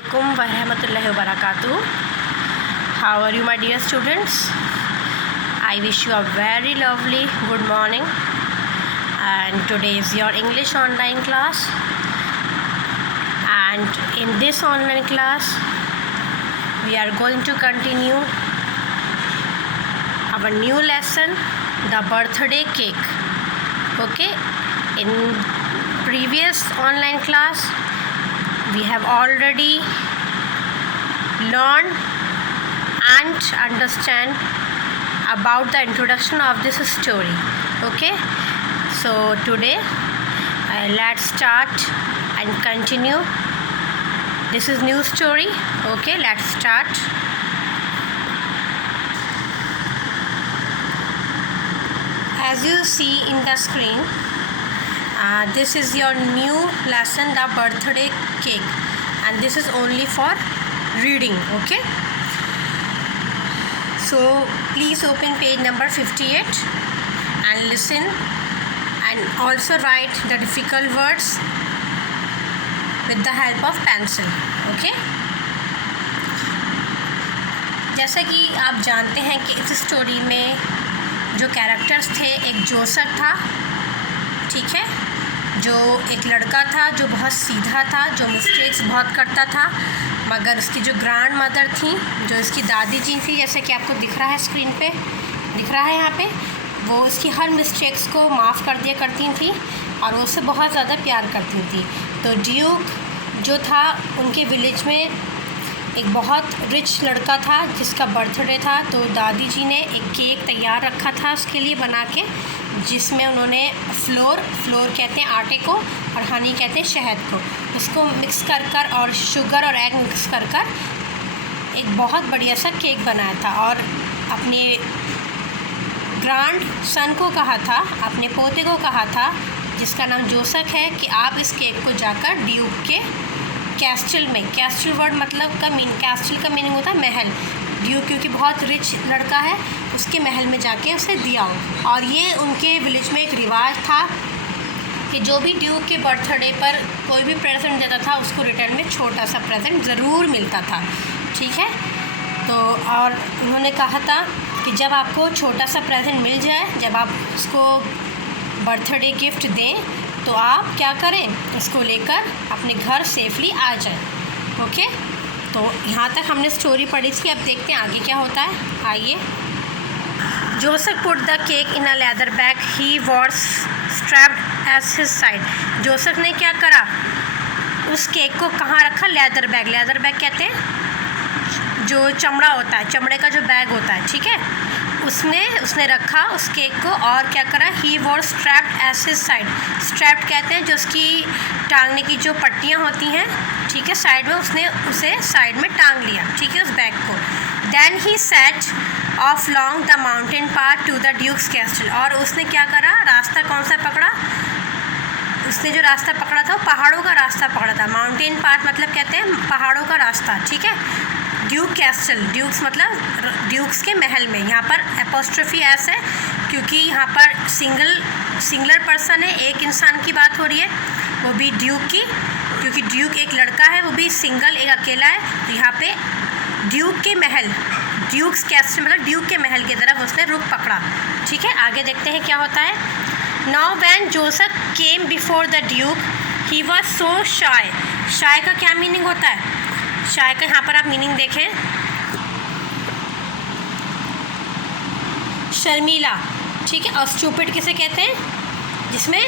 Assalamualaikum warahmatullahi wabarakatuh. How are you, my dear students? I wish you a very lovely good morning. And today is your English online class. And in this online class, we are going to continue our new lesson, the birthday cake. Okay? In previous online class, we have already learned and understand about the introduction of this story. Okay, so today let's start and continue. This is new story. Okay, let's start. As you see in the screen, this is your new lesson, the birthday cake, and this is only for reading. Okay, so please open page number 58 and listen, and also write the difficult words with the help of pencil. Okay, जैसा कि आप जानते हैं कि इस story में जो characters थे, एक जोसेफ था, ठीक है, जो एक लड़का था जो बहुत सीधा था, जो मिस्टेक्स बहुत करता था, मगर उसकी जो ग्रैंड मदर थी, जो इसकी दादी जी थी, जैसे कि आपको दिख रहा है स्क्रीन पे, दिख रहा है यहाँ पे, वो उसकी हर मिस्टेक्स को माफ़ कर दिया करती थी और वो उससे बहुत ज़्यादा प्यार करती थी। तो ड्यूक जो था, उनके विलेज में एक बहुत रिच लड़का था जिसका बर्थडे था, तो दादी जी ने एक केक तैयार रखा था उसके लिए बना के, जिसमें उन्होंने फ्लोर कहते हैं आटे को, और हनी कहते हैं शहद को, उसको मिक्स कर और शुगर और एग मिक्स कर एक बहुत बढ़िया सा केक बनाया था, और अपने ग्रैंड सन को कहा था, अपने पोते को कहा था जिसका नाम जोसेफ है, कि आप इस केक को जाकर ड्यूक के कैस्टल में, कैस्टल वर्ड मतलब कैस्टल का मीनिंग होता है महल, ड्यूक क्योंकि बहुत रिच लड़का है, उसके महल में जाके उसे दिया हो। और ये उनके विलेज में एक रिवाज था कि जो भी ड्यूक के बर्थडे पर कोई भी प्रेजेंट देता था, उसको रिटर्न में छोटा सा प्रेजेंट ज़रूर मिलता था, ठीक है। तो और उन्होंने कहा था कि जब आपको छोटा सा प्रेजेंट मिल जाए, जब आप उसको बर्थडे गिफ्ट दें, तो आप क्या करें, इसको लेकर अपने घर सेफली आ जाएं। ओके, तो यहाँ तक हमने स्टोरी पढ़ी थी, अब देखते हैं आगे क्या होता है। आइए। Joseph put the cake in a leather bag, he was strapped at his side. Joseph ने क्या करा, उस केक को कहाँ रखा, लेदर बैग। लेदर बैग कहते हैं जो चमड़ा होता है, चमड़े का जो बैग होता है, ठीक है, उसने रखा उस केक को, और क्या करा, he was strapped at his side. Strapped कहते हैं जो उसकी टांगने की जो पट्टियाँ होती हैं, ठीक है, साइड में, उसने उसे साइड में टांग लिया, ठीक है, उस बैग को। Then he set off along the mountain path to the duke's castle. और उसने क्या करा, रास्ता कौन सा पकड़ा, उसने जो रास्ता पकड़ा था वो पहाड़ों का रास्ता पकड़ा था। माउंटेन पाथ मतलब कहते हैं पहाड़ों का रास्ता, ठीक है। ड्यूक कैस्टल, ड्यूक्स मतलब ड्यूक्स के महल में, यहाँ पर एपोस्ट्रोफी एस है क्योंकि यहाँ पर सिंगलर पर्सन है, एक इंसान की बात हो रही है, वो भी ड्यूक की, क्योंकि ड्यूक एक लड़का है, वो भी सिंगल, एक अकेला है। तो यहाँ पे ड्यूक के महल, ड्यूक्स कैस्टल मतलब ड्यूक के महल की तरफ उसने रुख पकड़ा, ठीक है। आगे देखते हैं क्या होता है। Now when Joseph came before the duke he was so shy. Shy का क्या मीनिंग होता है, शाय का यहाँ पर आप मीनिंग देखें, शर्मीला, ठीक है। और स्टूपिड किसे कहते हैं, जिसमें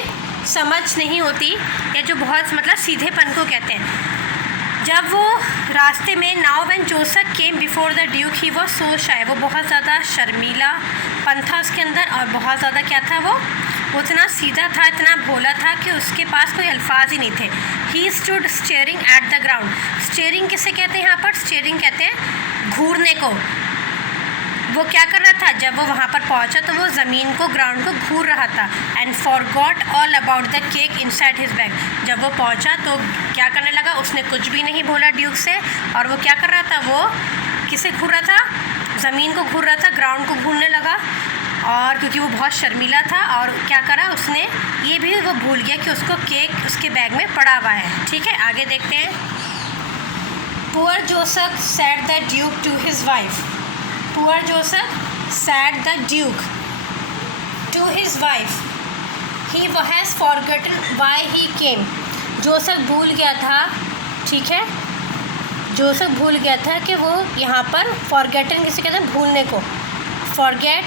समझ नहीं होती, या जो बहुत मतलब सीधेपन को कहते हैं। जब वो रास्ते में, now when Joseph came before the duke he was so shy, वो बहुत ज़्यादा शर्मीलापन था उसके अंदर, और बहुत ज़्यादा क्या था, वो इतना सीधा था, इतना भोला था कि उसके पास कोई अल्फाज ही नहीं थे। He stood staring at the ground. Steering किसे कहते हैं, यहाँ पर स्टेयरिंग कहते हैं घूरने को। वो क्या कर रहा था, जब वो वहाँ पर पहुँचा तो वो ज़मीन को, ग्राउंड को घूर रहा था। And forgot all about the cake inside his bag. जब वो पहुँचा तो क्या करने लगा, उसने कुछ भी नहीं बोला ड्यूक से, और वो क्या कर रहा था, वो किसे घूर रहा था, ज़मीन को घूर रहा था, ग्राउंड को घूरने लगा। और क्योंकि वो बहुत शर्मीला था, और क्या करा उसने, ये भी वो भूल गया कि उसको केक उसके बैग में पड़ा हुआ है। ठीक है, आगे देखते हैं। Poor Joseph said the Duke to his wife. Poor Joseph said the Duke to his wife. He has forgotten why he came. Joseph भूल गया था, ठीक है, जोसेफ भूल गया था कि वो यहाँ पर forgotten किसे कहते हैं, भूलने को. forget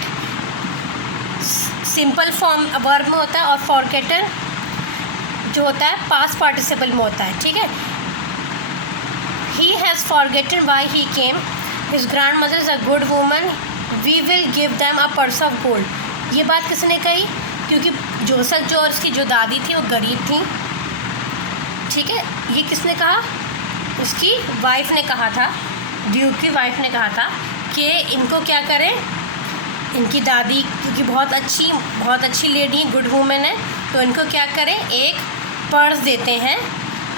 सिंपल फॉर्म वर्ब में होता है और forgotten जो होता है पास्ट पार्टिसिपल में होता है, ठीक है. He has forgotten why he came. His grandmother is a good woman. We will give them a purse of gold. ये बात किसने कही? क्योंकि जोसेफ जो और उसकी जो दादी थी वो गरीब थी, ठीक है. ये किसने कहा? उसकी वाइफ ने कहा था, ड्यूक की वाइफ ने कहा था कि इनको क्या करें, इनकी दादी क्योंकि बहुत अच्छी लेडी, गुड वूमेन है, तो इनको क्या करें, एक पर्स देते हैं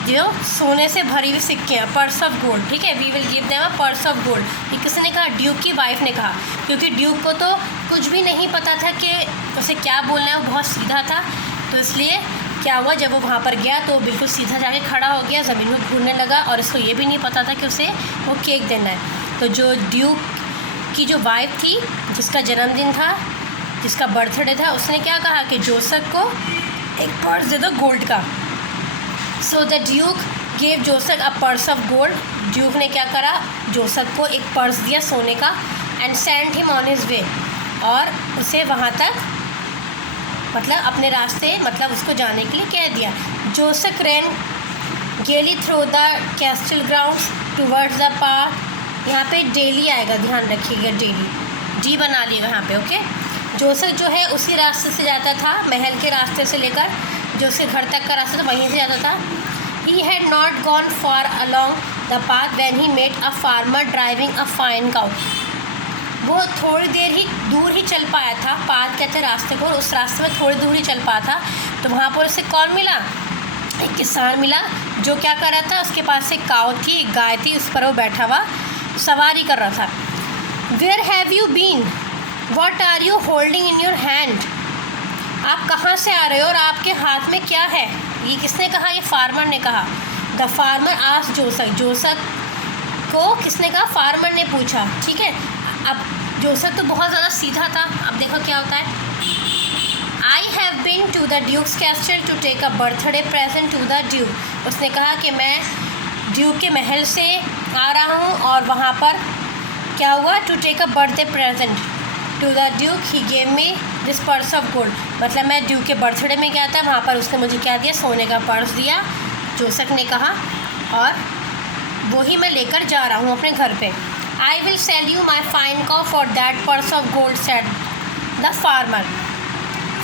जो सोने से भरी हुई सिक्के हैं, पर्स ऑफ गोल्ड, ठीक है. We will give them a purse of gold. ये किसने कहा? ड्यूक की वाइफ ने कहा, क्योंकि ड्यूक को तो कुछ भी नहीं पता था कि उसे क्या बोलना है, वो बहुत सीधा था. तो इसलिए क्या हुआ, जब वो वहाँ पर गया तो बिल्कुल सीधा जाके खड़ा हो गया, ज़मीन में घूरने लगा और उसको ये भी नहीं पता था कि उसे वो केक देना है. तो जो ड्यूक की जो वाइफ थी, जिसका जन्मदिन था, जिसका बर्थडे था, उसने क्या कहा कि जोसेफ को एक पर्स दे दो गोल्ड का. So the Duke gave Joseph a purse of gold. Duke ने क्या करा, जोसेफ को एक पर्स दिया सोने का. And send him on his way, और उसे वहाँ तक मतलब अपने रास्ते मतलब उसको जाने के लिए कह दिया. जोसेफ रैन गेली through the castle grounds towards the park. यहाँ पे डेली आएगा, ध्यान रखिएगा, डेली जी बना लिएगा यहाँ पे, ओके. जोसेफ जो है उसी रास्ते से जाता था, महल के रास्ते से लेकर जो उसके घर तक का रास्ता था वहीं से जाता था. He had not gone far along the path when he met a farmer driving a fine cow. वो थोड़ी देर ही दूर ही चल पाया था, पाथ कहते हैं रास्ते को, उस रास्ते में थोड़ी दूर ही चल पाया था. तो वहाँ पर उसे कौन मिला? एक किसान मिला जो क्या कर रहा था, उसके पास एक काऊ थी, एक गाय थी, उस पर वो बैठा हुआ सवारी कर रहा था. Where have you been? What are you holding in your hand? आप कहाँ से आ रहे हो और आपके हाथ में क्या है? ये किसने कहा? ये फार्मर ने कहा. The farmer asked Joseph. Joseph को किसने कहा? फार्मर ने पूछा, ठीक है. अब जोसेफ तो बहुत ज़्यादा सीधा था. अब देखो क्या होता है. I have been to the duke's castle to take a birthday present to the duke. उसने कहा कि मैं ड्यूक के महल से आ रहा हूँ और वहाँ पर क्या हुआ, to take a birthday present to the duke. He gave me this purse of gold. मतलब मैं ड्यूक के बर्थडे में गया था, वहाँ पर उसने मुझे क्या दिया, सोने का पर्स दिया, जोसेफ ने कहा, और वही मैं लेकर जा रहा हूँ अपने घर पे. I will sell you my fine cow for that purse of gold said the farmer.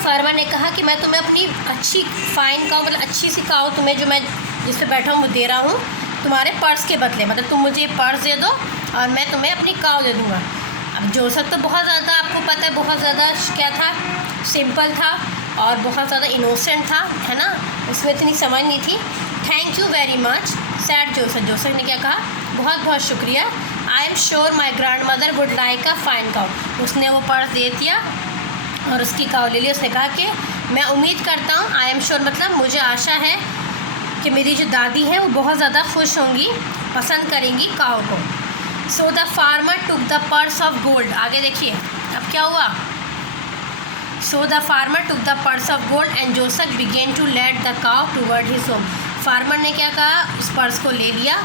Farmer ने कहा कि मैं तुम्हें अपनी अच्छी फाइन काउ मतलब अच्छी सी काउ तुम्हें जो मैं जिस पे बैठा हूँ वो दे रहा हूँ तुम्हारे पर्स के बदले. मतलब तुम मुझे पर्स दे दो और मैं तुम्हें अपनी काउ दे दूँगा. अब जोसेफ तो बहुत ज़्यादा, आपको पता है, बहुत ज़्यादा क्या था, सिंपल था और बहुत ज़्यादा इनोसेंट था, है ना, उसमें इतनी समझ नहीं थी. Thank you very much sad Joseph. Joseph ने क्या कहा, बहुत बहुत शुक्रिया. आई am sure my grandmother would like a fine cow. उसने वो पर्स दे दिया और उसकी काउ ले ली. उसने कहा कि मैं उम्मीद करता हूँ, आई एम श्योर मतलब मुझे आशा है कि मेरी जो दादी है वो बहुत ज़्यादा खुश होंगी, पसंद करेंगी काउ को. So the farmer took the purse of gold. आगे देखिए अब क्या हुआ. So the farmer took the purse of gold and Joseph began to lead the cow toward his home. Farmer ने क्या कहा, उस पर्स को ले लिया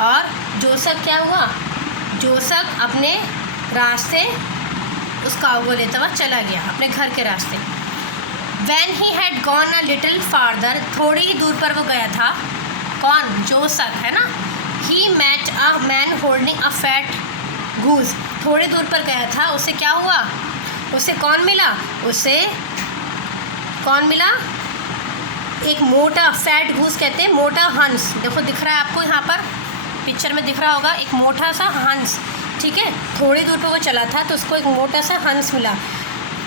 और जोसेफ क्या हुआ, जोसेफ अपने रास्ते उस काऊ को लेता हुआ चला गया अपने घर के रास्ते. When he had gone a little farther. थोड़ी ही दूर पर वो गया था. कौन? जोसेफ, है ना. He met a man holding a fat goose. थोड़ी दूर पर गया था, उसे क्या हुआ, उसे कौन मिला, उसे कौन मिला, एक मोटा, फैट गूज कहते हैं मोटा हंस. देखो दिख रहा है आपको यहाँ पर पिक्चर में दिख रहा होगा, एक मोटा सा हंस, ठीक है. थोड़ी दूर पर वो चला था तो उसको एक मोटा सा हंस मिला.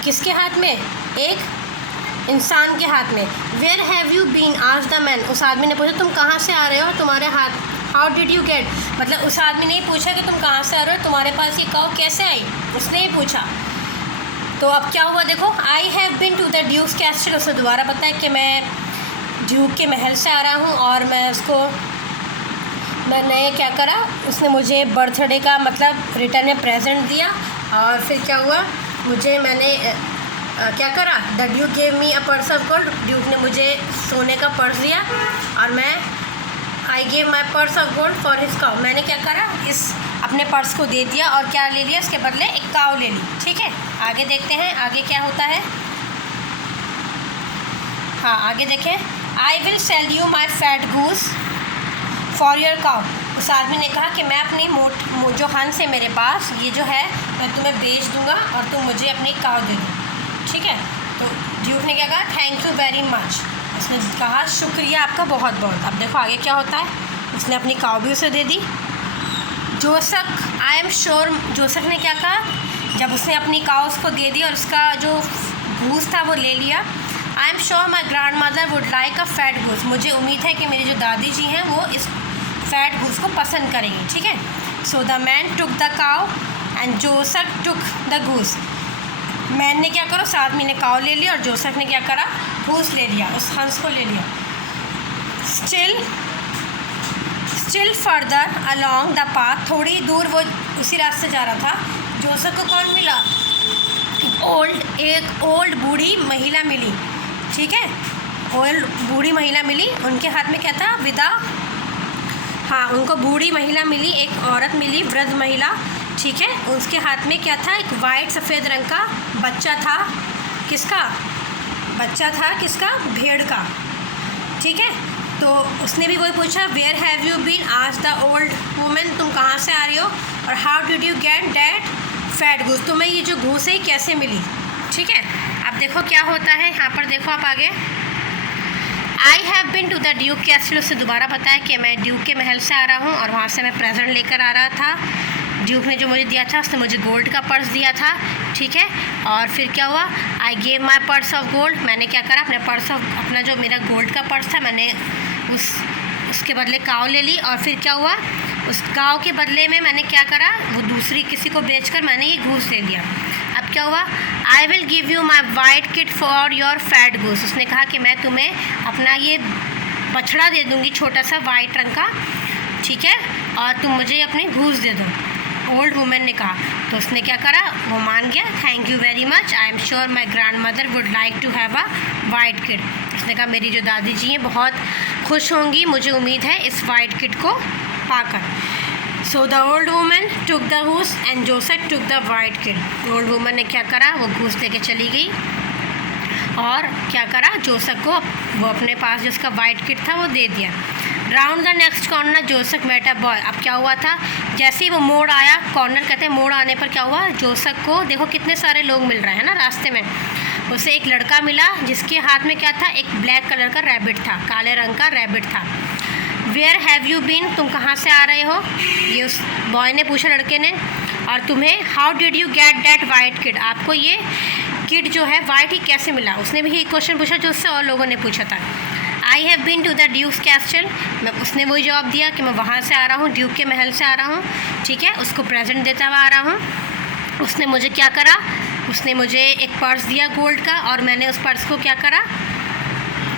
किसके हाथ में? एक इंसान के हाथ में. Where have you been asked the man. उस आदमी ने पूछा तुम कहाँ से आ रहे हो, तुम्हारे हाथ, हाउ डिड यू गेट. मतलब उस आदमी ने ही पूछा कि तुम कहाँ से आ रहे हो, तुम्हारे पास ये काऊ कैसे आई, उसने ही पूछा. तो अब क्या हुआ देखो. I have been to the duke's castle. उसने दोबारा बताया कि मैं ड्यूक के महल से आ रहा हूँ और मैं उसको मैंने क्या करा, उसने मुझे बर्थडे का मतलब रिटर्न में प्रेजेंट दिया। और फिर क्या हुआ, मैंने क्या करा, the Duke gave me a purse of gold, Duke ने मुझे सोने का पर्स दिया और मैं I gave my purse of gold for his cow, मैंने क्या करा, इस अपने पर्स को दे दिया और क्या ले लिया, इसके बदले एक काउ ले ली। ठीक है, आगे देखते हैं आगे क्या होता है। हाँ आगे देखें, I will sell you my fat goose for your cow, उस आदमी ने कहा कि मैं अपनी जो हंस है मेरे पास, ये जो है मैं तुम्हें बेच दूंगा और तुम मुझे अपनी काउ दे दो। ठीक है, तो ड्यूक ने क्या कहा, थैंक यू वेरी मच, उसने कहा शुक्रिया आपका बहुत बहुत। अब देखो आगे क्या होता है, उसने अपनी काउ भी उसे दे दी। जोसक, आई एम श्योर, जोसक ने क्या कहा, जब उसने अपनी काउ उसको दे दी और उसका जो घूस था वो ले लिया, आई am sure my grandmother would like a fat घूस, मुझे उम्मीद है कि मेरी जो दादी जी हैं वो इस फैट घूस को पसंद करेंगी। ठीक है, so the man took the cow and Joseph took the goose, man ने क्या करा, उस आदमी ने काउ ले लिया और जोसक ने क्या करा, घूस ले लिया, उस हंस को ले लिया। Still further along the path, थोड़ी दूर वो उसी रास्ते जा रहा था, जोसक को कौन मिला, एक ओल्ड बूढ़ी महिला मिली। ठीक है, ओल्ड बूढ़ी महिला मिली, उनके हाथ में क्या था, विदा, हाँ उनको बूढ़ी महिला मिली, एक औरत मिली, वृद्ध महिला। ठीक है, उसके हाथ में क्या था, एक वाइट सफ़ेद रंग का बच्चा था, किसका बच्चा था, किसका, भेड़ का। ठीक है, तो उसने भी वही पूछा, वेयर हैव यू बीन, आज द ओल्ड वुमेन, तुम कहाँ से आ रही हो, और how did you get that fat घूस, तुम्हें ये जो घूस है कैसे मिली। ठीक है, अब देखो क्या होता है यहाँ पर, देखो आप आगे, I have been to the duke castle, उससे दोबारा बताया कि मैं ड्यूक के महल से आ रहा हूँ और वहाँ से मैं प्रेजेंट लेकर आ रहा था। ड्यूक ने जो मुझे दिया था, उसने मुझे गोल्ड का पर्स दिया था। ठीक है, और फिर क्या हुआ, I gave my purse of gold, मैंने क्या करा, अपना जो मेरा गोल्ड का पर्स था, मैंने उसके बदले काऊ ले ली। और फिर क्या हुआ, उस काऊ के बदले में मैंने क्या करा, वो दूसरी किसी को बेचकर मैंने ये घूस ले लिया। अब क्या हुआ, I will give you my white kid for your fat घूस, उसने कहा कि मैं तुम्हें अपना ये बछड़ा दे दूँगी, छोटा सा वाइट रंग का। ठीक है, और तुम मुझे अपनी घूस दे दो, ओल्ड वुमेन ने कहा। तो उसने क्या करा, वो मान गया, thank you very much, I am sure my grandmother would like to have a white kid, उसने कहा मेरी जो दादी जी हैं बहुत खुश होंगी, मुझे उम्मीद है इस वाइट किड को पाकर। So the old women took the goose and Joseph took the white kid, old women ने क्या करा, वो घूस लेके चली गई और क्या करा, जोसेफ को वो अपने पास जिसका वाइट किड था वो दे दिया। Round the next corner Joseph met a boy, अब क्या हुआ था, जैसे ही वो मोड़ आया, कॉर्नर कहते हैं, मोड़ आने पर क्या हुआ, जोसेफ को देखो कितने सारे लोग मिल रहे हैं ना रास्ते में, उसे एक लड़का मिला जिसके हाथ में क्या था, एक ब्लैक कलर का रैबिट था, काले रंग का रैबिट था। वेयर हैव यू बीन, तुम कहाँ से आ रहे हो, ये उस बॉय ने पूछा लड़के ने। और तुम्हें how did you get that white kid, आपको ये किड जो है वाइट ही कैसे मिला, उसने भी एक क्वेश्चन पूछा जो उससे और लोगों ने पूछा था। I have been to the duke's castle, उसने वही जवाब दिया कि मैं वहाँ से आ रहा हूँ, ड्यूक के महल से आ रहा हूँ। ठीक है, उसको प्रेजेंट देता हुआ आ रहा हूँ। उसने मुझे क्या करा, उसने मुझे एक पर्स दिया गोल्ड का और मैंने उस पर्स को क्या करा,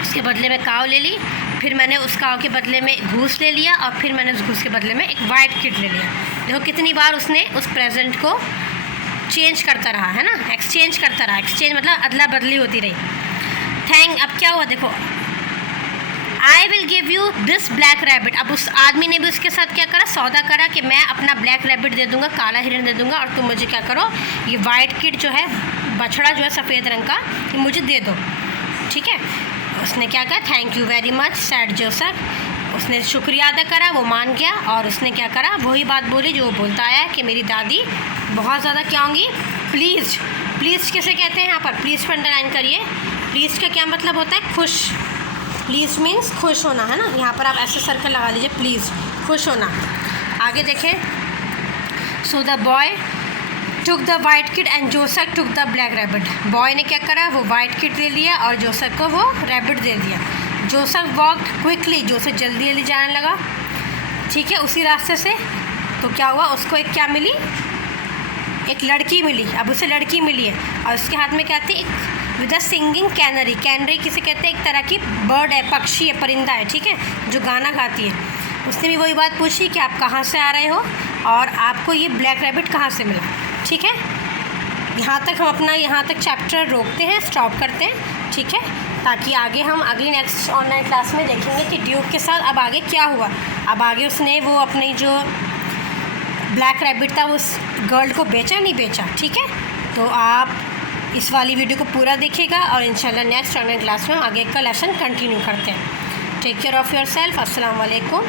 उसके बदले में काव ले ली, फिर मैंने उस काव के बदले में घूस ले लिया और फिर मैंने उस घूस के बदले में एक वाइट किड ले लिया। देखो कितनी बार उसने उस प्रेजेंट को चेंज करता रहा है ना, एक्सचेंज करता रहा, एक्सचेंज मतलब अदला बदली होती रही। अब क्या हुआ देखो, I will give you this black rabbit, अब उस आदमी ने भी उसके साथ क्या करा, सौदा करा कि मैं अपना ब्लैक रैबिट दे दूंगा, काला हिरन दे दूंगा और तुम मुझे क्या करो, ये वाइट किड जो है, बछड़ा जो है सफ़ेद रंग का, ये मुझे दे दो। ठीक है, उसने क्या कहा, thank you very much sad Joseph, उसने शुक्रिया अदा करा, वो मान गया और उसने क्या करा, वही बात बोली जो वो बोलता आया कि मेरी दादी बहुत ज़्यादा क्या होंगी, प्लीज़। प्लीज़ किसे कहते हैं यहाँ पर, प्लीज़ पर अंडरलाइन करिए, प्लीज़ का क्या मतलब होता है, खुश, प्लीज़ मीन्स खुश होना है ना, यहाँ पर आप ऐसे सर्कल लगा लीजिए, प्लीज़ खुश होना। आगे देखें, so the boy took the white kid and Joseph took the black rabbit, boy ने क्या करा, वो वाइट किड ले लिया और जोसेफ को वो रैबिट दे दिया। जोसेफ वॉक्ड क्विकली, जोसेफ जल्दी जल्दी जाने लगा। ठीक है, उसी रास्ते से, तो क्या हुआ, उसको एक क्या मिली, एक लड़की मिली, अब उसे लड़की मिली है और उसके हाथ में क्या थी, एक with a singing canary, canary किसे कहते हैं, एक तरह की बर्ड है, पक्षी है, परिंदा है। ठीक है, जो गाना गाती है। उसने भी वही बात पूछी कि आप कहाँ से आ रहे हो और आपको ये ब्लैक रैबिट कहाँ से मिला। ठीक है, यहाँ तक हम अपना यहाँ तक चैप्टर रोकते हैं, स्टॉप करते हैं। ठीक है, ताकि आगे हम अगली नेक्स्ट ऑनलाइन क्लास में देखेंगे कि ड्यूक के साथ अब आगे क्या हुआ। अब आगे उसने वो अपनी जो ब्लैक रैबिट था उस गर्ल को बेचा नहीं बेचा। ठीक है, तो आप इस वाली वीडियो को पूरा देखिएगा और इंशाल्लाह नेक्स्ट ऑनलाइन क्लास में हम आगे का लेसन कंटिन्यू करते हैं। Take care of yourself. अस्सलाम वालेकुम।